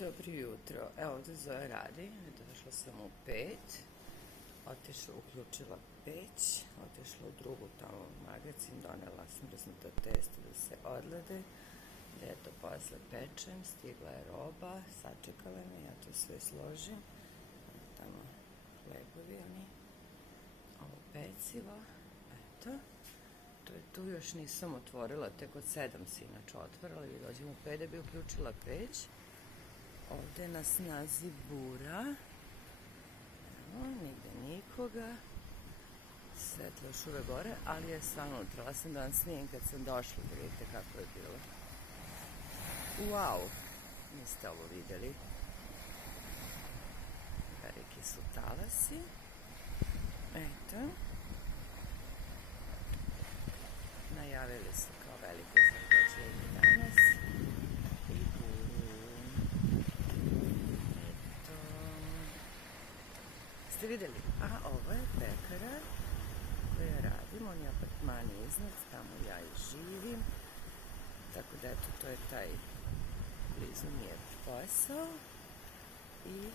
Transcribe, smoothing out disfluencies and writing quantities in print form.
Dobro jutro. Evo ovdje Zoja radi. Došla sam u 5. Otišla, uključila peć. Otišla u drugu tamo magazin. Donela smrznuto testo da se odlede. Da ja to posle pečem. Stigla je roba. Sačekala me. Ja to sve složim. Tamo hlebovi oni. Ovo pecivo. Eto. To je tu. Još nisam otvorila. Tek od 7 si inače otvorila. I dođem u 5 da bi uključila peć. Ovdje na snazi bura. Evo, nigde nikoga. Svetlo još uvek gore, ali je sva unutra. Ja sam da vam snijem kad sam došla, da vidite kako je bilo. Wow! Niste ovo vidjeli. Veliki su talasi. Eto. Najavili su kao veliko zagađenje danas. I buru. Eto. Ste vidjeli? A ovo je pekara koja radim. On je apartmani iznad, tamo ja i živim. Tako da eto, to je taj blizu mi je posao. I